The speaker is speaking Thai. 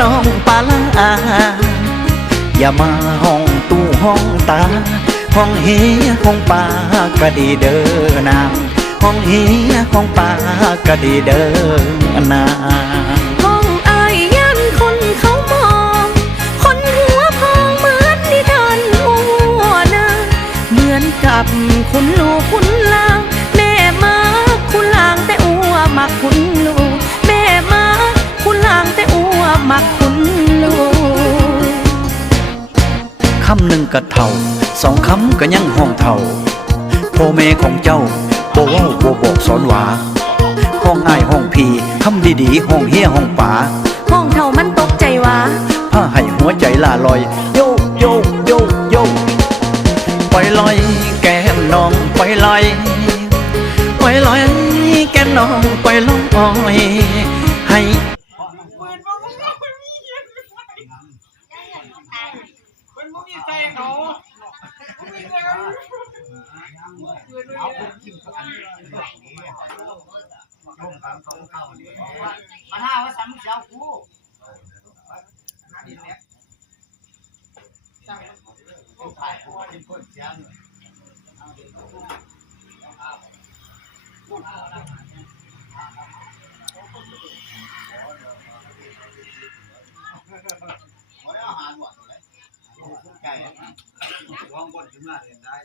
น้องปลาลาอย่ามาห้องตู้ห้องตาห้องเฮียห้องปลากะดีเด้อนางห้องเฮียห้องปลากะดีเด้อนางห้องอายยันคนเขามองคนหัวพองเหมือนนิทานหัวนาเหมือนกับคุณลูกคุณลางแม่มาคุณลางแต่อัวมักคุณลูกแม่มาคุณลางแต่อัวมักคุณลูกคำหนึ่งกะเท่าสองคำก็ยังห้องเท่าพ่อแม่ของเจ้าบ่เว้าบ่บอกสอนว่าห้องอ้ายห้องพี่คำดีๆห้องเฮียห้องป๋าห้องเท่ามันตกใจวะผ้าให้หัวใจล่าลอยโยโยโยโยปล่อยลอยแก้มน้องปล่อยลอยปล่อยลอยแก้มน้องปล่อยลอยให้มาท่าว่าสามมึงเจ้ากูถ่ายกูว่าเป็นคนเสียงอาหารหวานเลยไก่ว่างบนขึ้นมาเรียนได้